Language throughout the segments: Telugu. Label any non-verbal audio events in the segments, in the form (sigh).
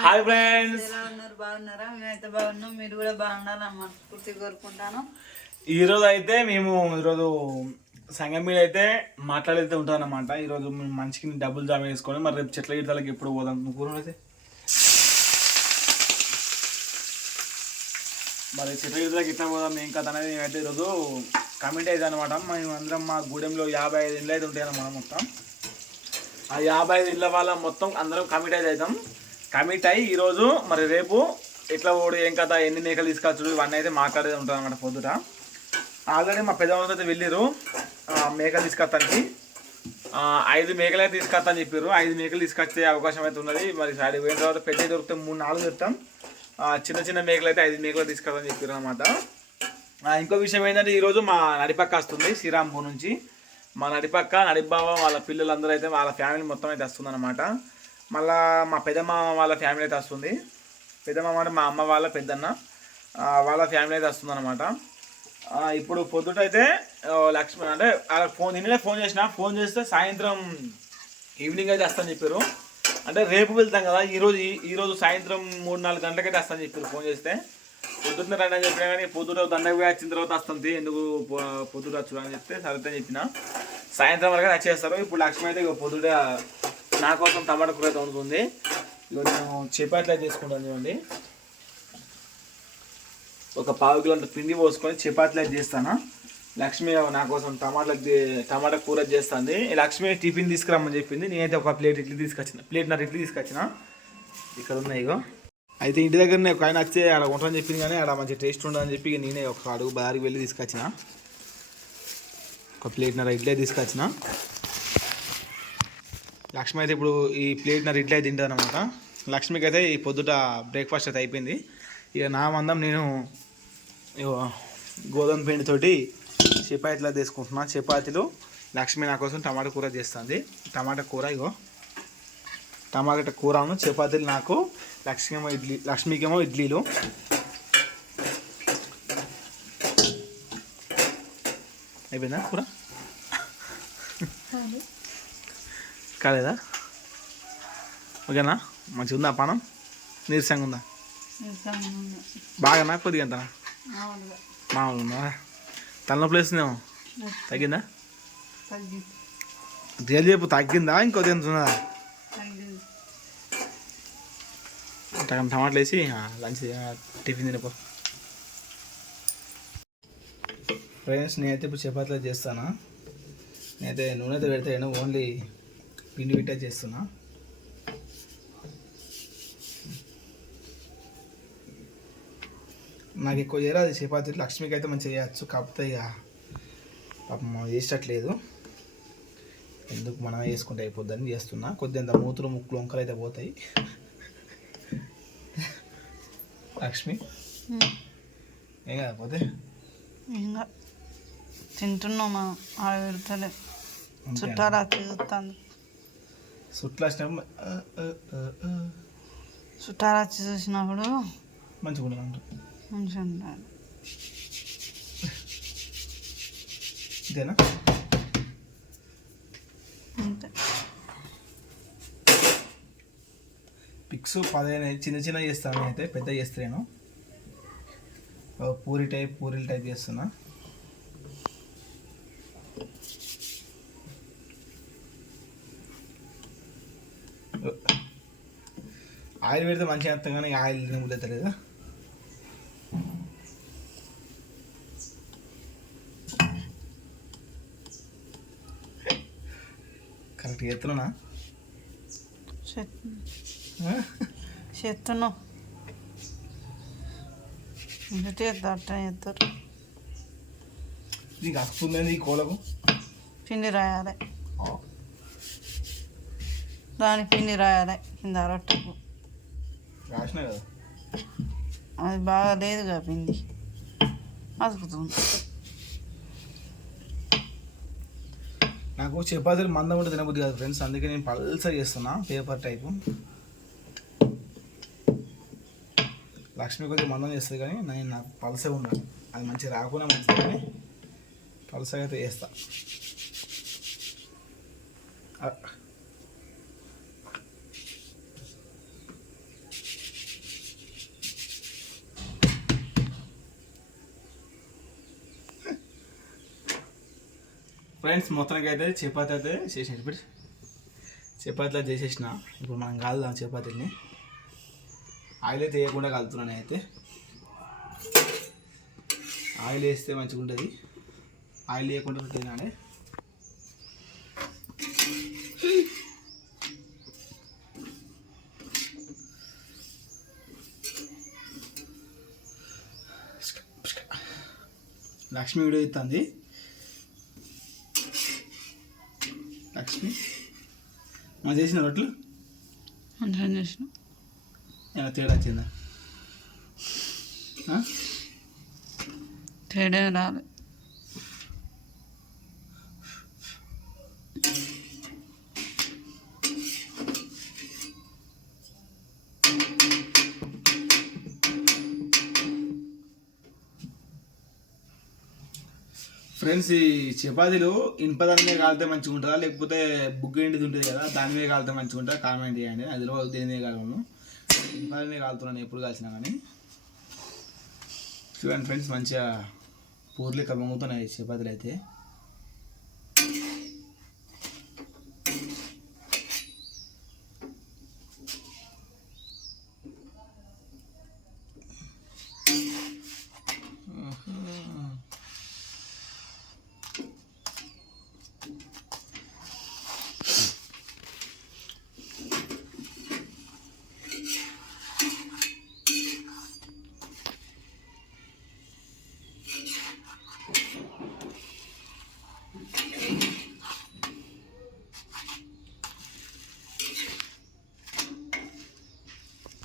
Hi friends. ఎలా ఉన్నారు? బాగున్నారా? మేమైతే బాగున్నాం. మీరు కూడా బాగుండాలని మనస్ఫూర్తి కోరుకుంటాను. ఈరోజు అయితే మేము ఈరోజు సంఘం మీద అయితే మాట్లాడితే ఉంటాం అనమాట ఈరోజు మేము మంచికి డబ్బులు జమ చేసుకొని మరి రేపు చెట్ల గిట్టాలకి ఎప్పుడు పోదాం? నువ్వు కూర అయితే మరి చెట్ల గిట్టాలకి ఎట్లా పోదాం? ఏం కథ అనేది మేమైతే ఈరోజు కమిటీ అయితే అనమాట మేము అందరం మా గూడెంలో యాభై ఐదు ఇళ్ళు అయితే ఉంటాయి అన్నమాట మొత్తం. ఆ యాభై ఐదు ఇళ్ళ వాళ్ళ మొత్తం అందరం కమిట్ అయితే అవుతాం. కమిట్ అయ్యి ఈరోజు మరి రేపు ఎట్లా ఓడి ఏం కథ ఎన్ని మేకలు తీసుకొచ్చు ఇవన్నీ అయితే మాట్లాడేది ఉంటుంది అనమాట పొద్దుట. ఆల్రెడీ మా పెద్దవాళ్ళతో అయితే వెళ్ళారు మేకలు తీసుకొస్తానికి. ఐదు మేకలు అయితే తీసుకొస్తా అని చెప్పారు ఐదు మేకలు తీసుకొచ్చే అవకాశం అయితే ఉన్నది. మరి సైడ్ పోయిన తర్వాత పెద్ద దొరికితే మూడు నాలుగు చెప్తాం చిన్న చిన్న మేకలు అయితే ఐదు మేకలు తీసుకొస్తా చెప్పారు అనమాట ఇంకో విషయం ఏంటంటే ఈరోజు మా నడిపక్క వస్తుంది శ్రీరాంపూర్ నుంచి. మా నడిపక్క నడిబావ వాళ్ళ పిల్లలందరూ అయితే వాళ్ళ ఫ్యామిలీ మొత్తం అయితే వస్తుంది అనమాట మళ్ళా మా పెద్దమ్మ వాళ్ళ ఫ్యామిలీ అయితే వస్తుంది. పెద్దమ్మ అంటే మా అమ్మ వాళ్ళ పెద్దన్న వాళ్ళ ఫ్యామిలీ అయితే వస్తుంది అనమాట ఇప్పుడు పొద్దుట అయితే లక్ష్మణ్ అంటే వాళ్ళకి ఫోన్ నిన్ననే ఫోన్ చేసిన ఫోన్ చేస్తే సాయంత్రం ఈవినింగ్ అయితే వస్తాను చెప్పారు. అంటే రేపు వెళ్తాం కదా ఈరోజు ఈరోజు సాయంత్రం మూడు నాలుగు గంటలకైతే వస్తాను చెప్పారు ఫోన్ చేస్తే. పొద్దున్న రండి అని చెప్పినా కానీ పొద్దుట దండకు పోయి వచ్చిన తర్వాత వస్తుంది ఎందుకు పొద్దుట వచ్చు అని చెప్తే సరే అని చెప్పిన. సాయంత్రం వరకు వచ్చేస్తారు. ఇప్పుడు లక్ష్మి అయితే పొద్దుట నా కోసం టమాటా కూర అయితే వండుతుంది. ఇక నేను చపాతీలు అయితే తీసుకుంటాను చూడండి. ఒక పావు కిలో పిండి పోసుకొని చపాతీలు అయితే చేస్తాను. లక్ష్మి నా కోసం టమాటా టమాటా కూర చేస్తుంది. లక్ష్మి టిఫిన్ తీసుకురమ్మని చెప్పింది. నేనైతే ఒక ప్లేట్ ఇడ్లీ తీసుకొచ్చిన. ప్లేట్ నా ఇడ్లీ తీసుకొచ్చిన. ఇక్కడ ఉన్నాయి ఇగో. అయితే ఇంటి దగ్గరనే ఒక ఆయన వచ్చి ఆడ ఉంటామని చెప్పింది కానీ అక్కడ మంచి టేస్ట్ ఉండదని చెప్పి నేనే ఒక అడుగు బారికి వెళ్ళి తీసుకొచ్చిన. ఒక ప్లేట్ నర ఇడ్లీ తీసుకొచ్చిన. లక్ష్మి అయితే ఇప్పుడు ఈ ప్లేట్ నర ఇడ్లీ తింటుంది అనమాట లక్ష్మికి అయితే ఈ పొద్దుట బ్రేక్ఫాస్ట్ అయితే అయిపోయింది. ఇక నా మందం నేను గోధుమ పిండితోటి చపాతీలో తీసుకుంటున్నా చపాతీలు లక్ష్మి నా కోసం టమాటా కూర చేస్తుంది. టమాటా కూర ఇగో. టమాటా కూరను చపాతీలు నాకు లక్ష్మికేమో ఇడ్లీ లక్ష్మికేమో ఇడ్లీలు. అయిపోయిందా కూర? కాలేదా? ఓకేనా? మంచిగా ఉందా పానం? నీరసంగా ఉందా? బాగా కొద్దిగా ఎంత మామూలుగా. మామూలు ఉందా తలనొప్పి వేస్తుందేమో తగ్గిందా? చెప్పు తగ్గిందా? ఇంకో ఎంత ఉన్నదా టమాటా టమాటాలు వేసి లంచ్ టిఫిన్ తినిపో. ఫ్రెండ్స్ నేనైతే ఇప్పుడు చపాతీలో చేస్తాను. నేనైతే నూనెతో పెడతాను ఓన్లీ పిండి పెట్టే చేస్తున్నా. నాకు ఎక్కువ చేయరాదు చపాతీలు. లక్ష్మికి అయితే మంచిగా చేయచ్చు కాకపోతే ఇక పాపం చేసేటట్లేదు. ఎందుకు మనం వేసుకుంటే అయిపోద్దని చేస్తున్నా. కొద్దిగా మూతులు ముక్కులు వంకలు అయితే పోతాయి. లక్ష్మి? ఏం కాకపోతే ఇంకా తింటున్నామా ఆడ పెడతలే. చుట్టాలు చూస్తాను సుట్లు వచ్చినప్పుడు చుట్టాలు వచ్చి చూసినప్పుడు మంచిగా ఉండాలంట. మంచిగా ఉండాలి ఇదేనా? అంతే. పిక్స్ పదిహేను చిన్న చిన్న చేస్తాను అయితే పెద్ద చేస్తాను పూరి టైప్ పూరీలు టైప్ చేస్తున్నా. ఆయిల్ పెడితే మంచిగా వస్తాం కానీ ఆయిల్ నింపులేదు కరెక్ట్ ఎత్తున్నా ఇంకా చేద్దాం? అట్లా చేస్తారు. నీకు వస్తుందండి ఈ కోలకు పిండి రాయాలి. దాని పిండి రాయాలి. కింద రొట్టెకు. అది బాగా లేదుగా పిండి. అతుకుతుంది నాకు చపాతీలు మందం ఉంటే తినబుద్ధి కాదు ఫ్రెండ్స్ అందుకే నేను పల్సర్ చేస్తున్నా పేపర్ టైపు. లక్ష్మి కొద్దిగా మందం చేస్తుంది కానీ నేను నాకు పల్సే ఉండాలి అది మంచిగా రాకుండా మంచిది కానీ పల్సగా అయితే చేస్తా. ఫ్రెండ్స్ మొత్తానికి అయితే చపాతి అయితే చేసిన. ఇప్పుడు చపాతీలో చేసేసిన. ఇప్పుడు మనం కాలుదాం చపాతీని. ఆయిల్ అయితే వేయకుండా కలుతున్నాను అయితే ఆయిల్ వేస్తే మంచిగా ఉంటుంది ఆయిల్ వేయకుండా తినాలి లక్ష్మి వీడియో ఇస్తుంది లక్ష్మి. మనం చేసిన రొట్లు మంచిగా చేసిన. ఏమైనా తేడా వచ్చిందా? తేడా రాలే. ఫ్రెండ్స్ ఈ చపాతీలు ఇనుప దాని మీద కాలితే మంచిగా ఉంటుందా? లేకపోతే బుగ్గ ఏంటిది ఉంటుంది కదా దాని మీద కాలితే మంచిగా ఉంటుందా? కామెంట్ చేయండి. అది దేని మీద కాలను ఇనుప మీద కాలుతున్నాను ఎప్పుడు కాల్చినా కానీ. చూడండి ఫ్రెండ్స్ మంచిగా పూర్లే కమ్మగుతున్నాయి చపాతీలు అయితే.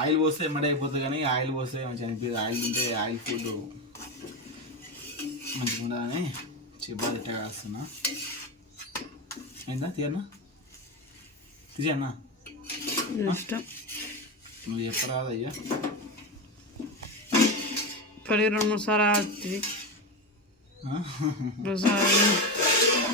ఆయిల్ పోస్తే ఎమ్మడే అయిపోతుంది కానీ ఆయిల్ పోస్తే మంచిగా అనిపించదు ఆయిల్ తింటే ఆయిల్ ఫుడ్ మంచిగా ఉండదని చపాతీ ఇట్ట కాస్తున్నా అయిందా తీయన్నా తీయన్నా ఇష్టం. నువ్వు చెప్పరాదు అయ్యా? పడి రెండు మూడు సార్లు ఆడుతుంది ఆ? రెండు సార్లు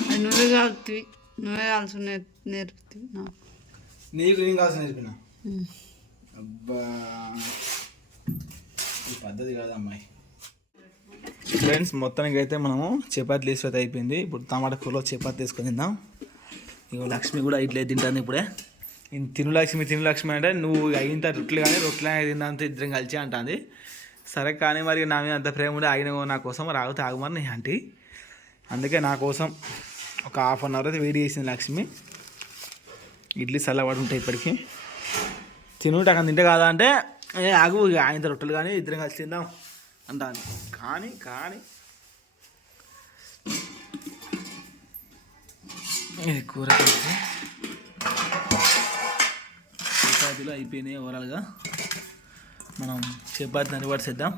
అది నువ్వే కాలుతుంది నువ్వే కాల్చు నేర్ నేర్పుతుంది నాకు. నీకు ఏం కావాల్సి నేర్పిన. అబ్బా. ఈ పద్ధతి కాదు అమ్మాయి. ఫ్రెండ్స్ మొత్తానికి అయితే మనము చపాతీ తీసుకొని అయిపోయింది. ఇప్పుడు టమాటా కూరలో చపాతీ తీసుకొని తిందాం. ఇగో లక్ష్మి కూడా ఇట్లే తింటాను ఇప్పుడే. తిను లక్ష్మి తిను లక్ష్మి అంటే నువ్వు అయిన రొట్టెలు కానీ రొట్టెలు తిన్నంత ఇద్దరం కలిసి అంటుంది. సరే కానీ మరి నా మీద అంత ప్రేమ ఉండే ఆగిన నా కోసం రాగు తాగుమని ఆగమని నీ ఆంటీ. అందుకే నా కోసం ఒక హాఫ్ అన్ అవర్ అయితే వెయిట్ చేసింది లక్ష్మి. ఇడ్లీ చల్లబడి ఉంటాయి ఇప్పటికీ. తినుంటే అక్కడ తింటే కాదా అంటే ఏ ఆగు ఇక ఆయన రొట్టెలు కానీ ఇద్దరం కలిసి తిందాం అంటాను కానీ కానీ కూర చపాతీలు అయిపోయినాయి ఓవరాల్గా. మనం చపాతీ చేద్దాం.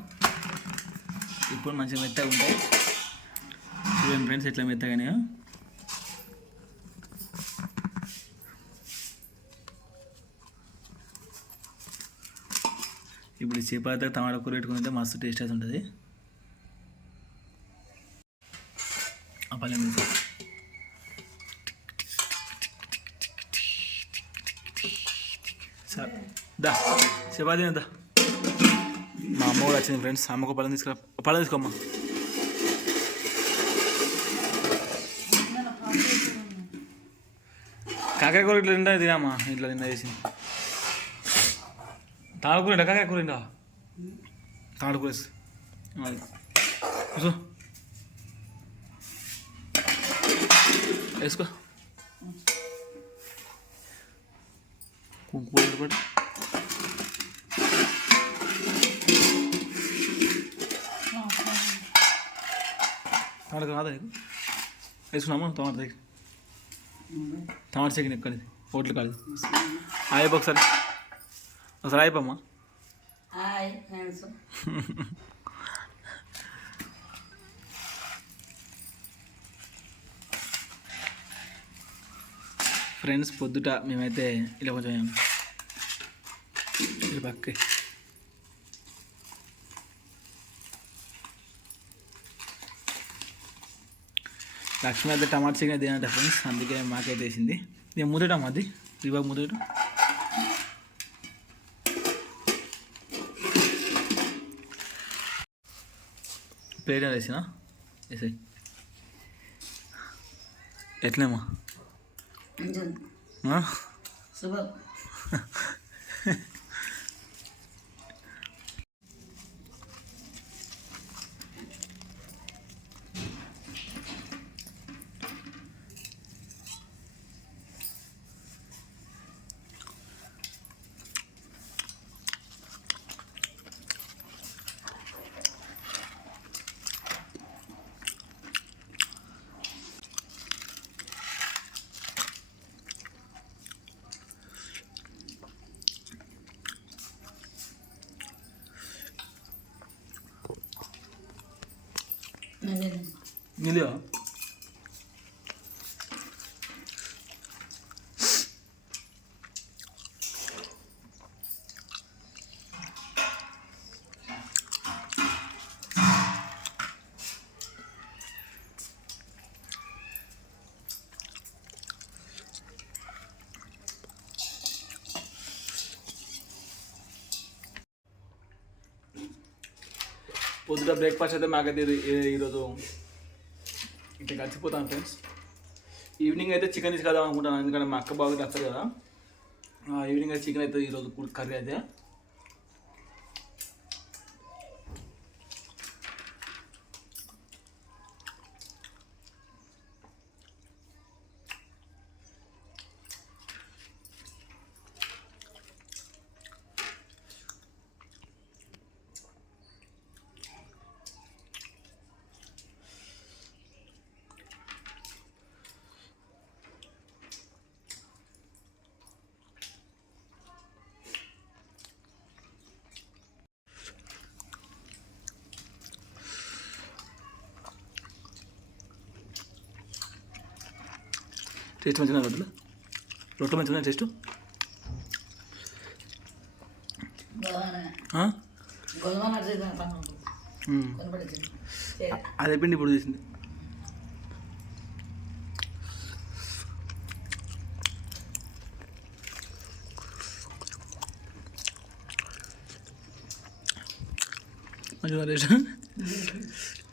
ఇప్పుడు మంచిగా మెత్తగా ఉంటాయి. చూడండి ఫ్రెండ్స్ ఎట్లా మెత్తగానే ఇప్పుడు ఈ చపాతీ టమాటా కూర పెట్టుకుని తింటే మస్తు టేస్ట్ అయితే ఉంటుంది. ఆ పల్లెం దా చపాతి దా మా అమ్మ కూడా వచ్చింది ఫ్రెండ్స్ అమ్మకు పళ్ళం తీసుకురా. పళ్ళం తీసుకోమ్మా కాకర కూర ఇట్లా తింటా తినమ్మా. ఇట్లా తిన్నా చేసింది తాడు కూర కాకర కూర తింటా తాడు కూర వేసి. అది కూర్చో. వేసుకో. కుంకుమ పడి టమాటా కాదా నీకు? వేసుకున్నామా? టమాటా దగ్గర టమాటా సెకండ్ ఎక్కడిది? హోటల్ కాదు అయిపో ఒకసారి ఒకసారి అయిపోమ్మా హాయ్ ఫ్రెండ్స్ ఫ్రెండ్స్ పొద్దుట మేమైతే ఇలా కొంచెం ఇది పక్కే. లక్ష్మి అయితే టమాటా చికెన్ తినంట ఫ్రెండ్స్ అందుకే మాకైతే వేసింది. నేను ముద్దట మాది. ఇవాళ ముద్దట ప్లేట్ వేసిన వేసాయి ఎట్లేమా ఆ? సూపర్ నీళ్ళు పొద్దుట బ్రేక్ఫాస్ట్ అయితే మాకైతే ఇది- ఈ- ఈరోజు ఇంకా కలిసిపోతాను ఫ్రెండ్స్ ఈవినింగ్ అయితే చికెన్ తీసుకెళ్దాం అనుకుంటాను ఎందుకంటే మా అక్క బాగా నచ్చదు కదా. ఈవినింగ్ అయితే చికెన్ అయితే ఈరోజు కర్రీ అయితే. టేస్ట్ మంచిగా రొట్టెలు రొట్టెలు మంచిగా టేస్ట్? అదే పిండి ఇప్పుడు తీసింది మంచిగా టేస్ట్? (laughs)